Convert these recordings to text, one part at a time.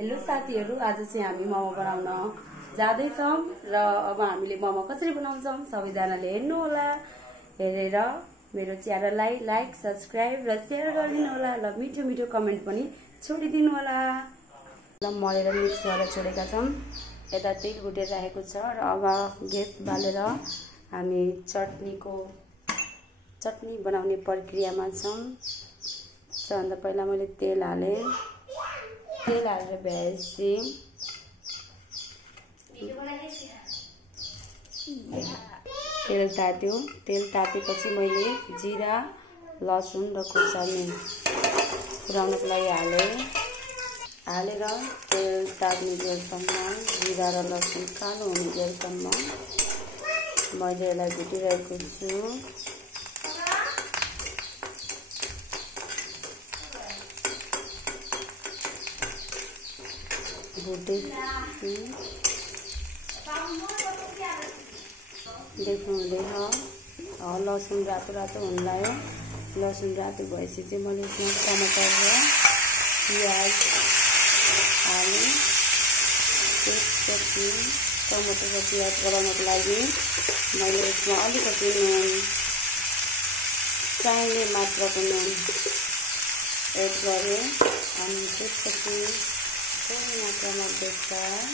Hello साथीहरु, आज चाहिँ हामी मोमो बनाउन जाँदैछौं र अब हामीले मोमो कसरी बनाउँछौं सबैजनाले हेर्नु होला। हेरेर मेरो च्यानललाई लाइक, सब्स्क्राइब र शेयर गरिदिनु होला। ल मिठो मिठो कमेन्ट पनि छोडिदिनु होला। ल मलेर मिक्स गरेर छोडेका छौं। यता तेल भुटेर राखेको छ र अब ग्यास बालेर हामी चटनी बनाउने प्रक्रियामा छौं। सबभन्दा पहिला मैले तेल हालेर भएपछि तेल तातेपछि मैले जिरा, लसुन र खुर्सानी पुराउनको लागि हालेर तेल तात्ने जेलसम्म, जिरा र लसुन कालो हुने जेलसम्म मैले यसलाई भुटिरहेको छु। देख्नुहुँदैछ लसुन रातो हुन लाग्यो। लसुन रातो भएपछि चाहिँ मैले यसमा टमाटर र प्याज हालेँ। त्यसपछि टमाटर र प्याज गलाउनको लागि मैले यसमा अलिकति नुन, चाहिने मात्राको नुन एड गरेँ। अनि त्यसपछि थोरै मात्रामा बेसार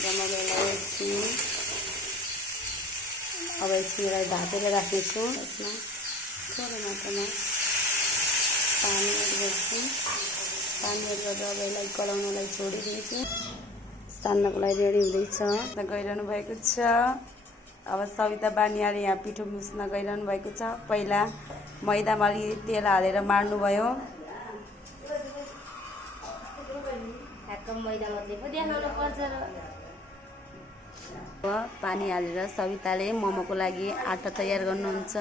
जमालेलाई अब यसलाई ढाकेर राख्नेछु। यसमा थोरै मात्रामा पानी एड गर्छु। पानी एड गरेर अब यसलाई गलाउनलाई छोडिदिन्छु। सान्नको लागि रेडी हुँदैछ, गइरहनु भएको छ। अब सविता बानियाले यहाँ पिठो मुस्न गइरहनु भएको छ। पहिला मैदामा अलिकति तेल हालेर मार्नुभयो। पानी हालेर सविताले मोमोको लागि आटा तयार गर्नुहुन्छ।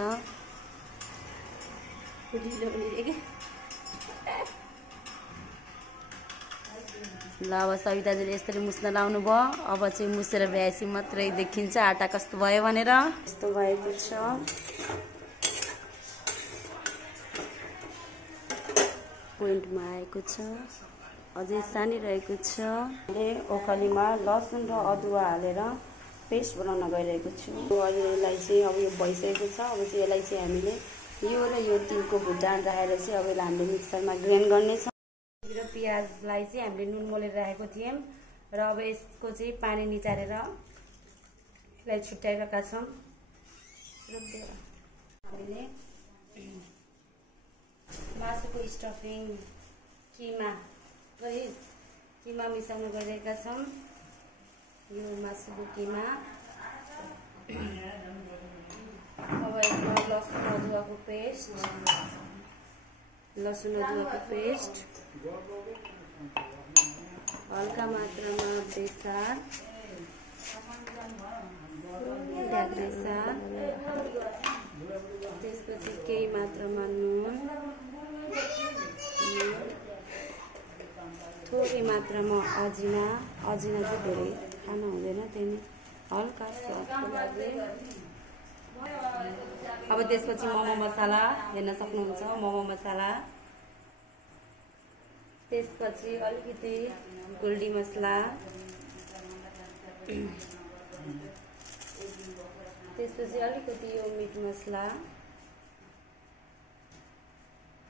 ल अब सविताजीले यसरी मुस्न लाउनु भयो। अब चाहिँ मुसेर भ्याएपछि मात्रै देखिन्छ आटा कस्तो भयो भनेर। यस्तो भएको छ। पोइन्टमा आएको छ, अझै सानिरहेको छ। ओखलीमा लसुन र अदुवा हालेर पेस्ट बनाउन गइरहेको छु। अहिले यसलाई चाहिँ अब यो भइसकेको छ। अब चाहिँ यसलाई चाहिँ हामीले यो र यो तिलको भुटा राखेर चाहिँ अब यसलाई हामीले मिक्सरमा ग्राइन्ड गर्नेछौँ। र प्याजलाई चाहिँ हामीले नुन मोलेर राखेको थियौँ र अब यसको चाहिँ पानी निचारेर यसलाई छुट्याइरहेका छौँ। हामीले मासुको स्टफिङ किमा मिसाउन गइरहेका छौँ। यो मासुको किमा अब यसमा लसुन अदुवाको पेस्ट, हल्का मात्रामा बेसार, त्यसपछि केही मात्रामा नुन, थोरै मात्रामा अजिना चाहिँ धेरै खानु हुँदैन, त्यही हल्का स्वादको लागि। अब त्यसपछि मोमो मसाला हेर्न सक्नुहुन्छ, मोमो मसाला। त्यसपछि अलिकति गोल्डी मसला, त्यसपछि अलिकति यो मिट मसला।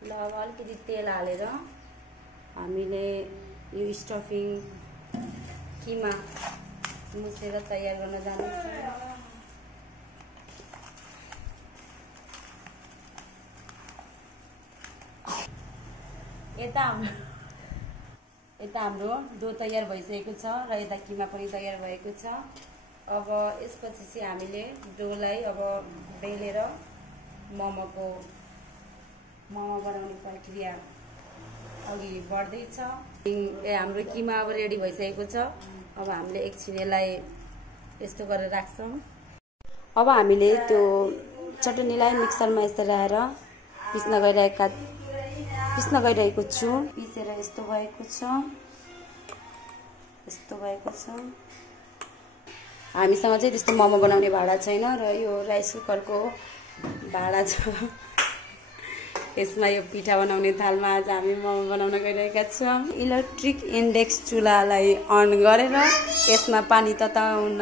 ल अब अलिकति तेल हालेर हामीले यो स्टफिङ किमा मुसेर तयार गर्न जान्छौँ। यता हाम्रो डो तयार भइसकेको छ र यता किमा पनि तयार भएको छ। अब यसपछि चाहिँ हामीले डोलाई अब बेलेर मोमो बनाउने प्रक्रिया अघि बढ्दैछ। हाम्रो किमा अब रेडी भइसकेको छ। अब हामीले एकछिन यसलाई यस्तो गरेर राख्छौँ। अब हामीले त्यो चटनीलाई मिक्सरमा यसरी राखेर पिस्न गइरहेको छु। पिसेर यस्तो भएको छ। हामीसँग चाहिँ त्यस्तो मोमो बनाउने भाडा छैन र यो राइस कुकरको भाडा छ। यसमा यो पिठा बनाउने थालमा आज हामी मोमो बनाउन गइरहेका छौँ। इलेक्ट्रिक इन्डेक्स चुल्हालाई अन गरेर यसमा पानी तताउन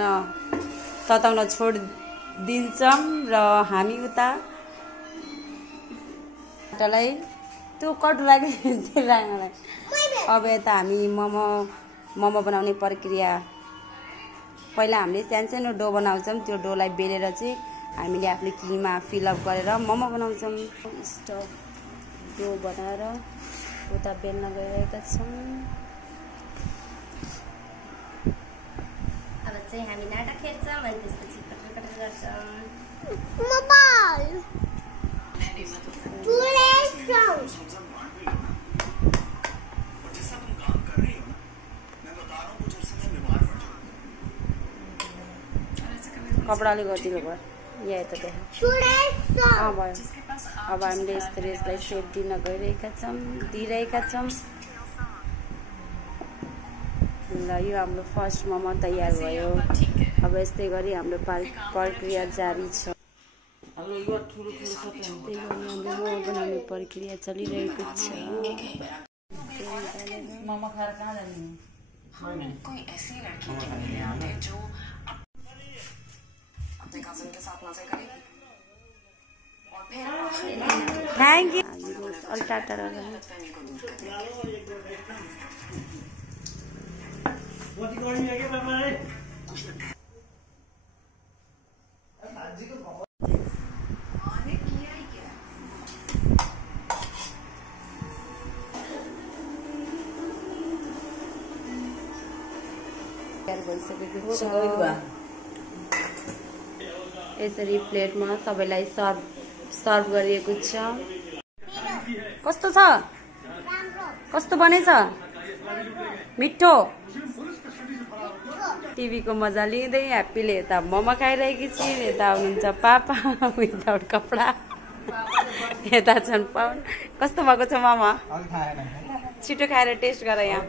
छोडिदिन्छौँ र हामी उता आटालाई त्यो कटुराकै राख्नलाई अब यता हामी मोमो बनाउने प्रक्रिया पहिला हामीले सानो डो बनाउँछौँ। त्यो डोलाई बेलेर चाहिँ हामीले आफूले किमा फिलअप गरेर मोमो बनाउँछौँ। स्टफ डो बनाएर उता बेल्न गइरहेका छौँ। अब चाहिँ हामी नाटक हेर्छौँ अनि त्यसपछि कटर गर्छौँ। कपडाले गरिदिनु भयो यहाँ यता देखा भयो। अब हामीले यसरी यसलाई सेप दिइरहेका छौँ। ल यो हाम्रो फर्स्ट मोमो तयार भयो। अब यस्तै गरी हाम्रो प्रक्रिया जारी छ। हाम्रो मोमो बनाउने प्रक्रिया चलिरहेको छ। मोमो खाएर कहाँ जाने? Thank you. अल्टा यसरी प्लेटमा सबैलाई सर्भ गरिएको छ। कस्तो छ? कस्तो बनेछ? मिठो। टिभीको मजा लिँदै ह्याप्पीले यता मोमो खाइरहेकी छिन्। यता हुनुहुन्छ पापा विदाउट कपडा। यता छन् पाउन। कस्तो भएको छ मोमो? छिटो खाएर टेस्ट गर। यहाँ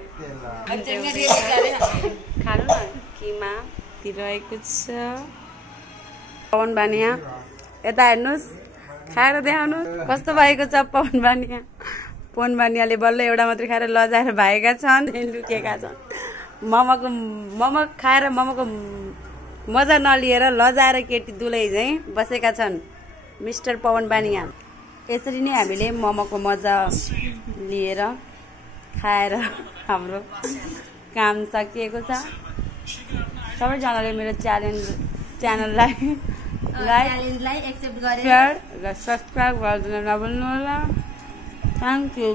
खानु न। किमा दिइरहेको छ पवन बानिया। यता हेर्नुहोस्, खाएर देखाउनु कस्तो भएको छ पवन बानिया। पवन बानियाले बल्ल एउटा मात्रै खाएर लजाएर भागेका छन्, लुकेका छन्। मोमो खाएर मोमोको मजा नलिएर लजाएर केटी दुलै चाहिँ बसेका छन् मिस्टर पवन बानिया। यसरी नै हामीले मोमोको मजा लिएर खाएर हाम्रो काम सकिएको छ। सबैजनाले मेरो च्यानललाई लाइक, एक्सेप्ट गरेर शेयर र सब्स्क्राइब गरिदिन नभुल्नुहोला। Thank you.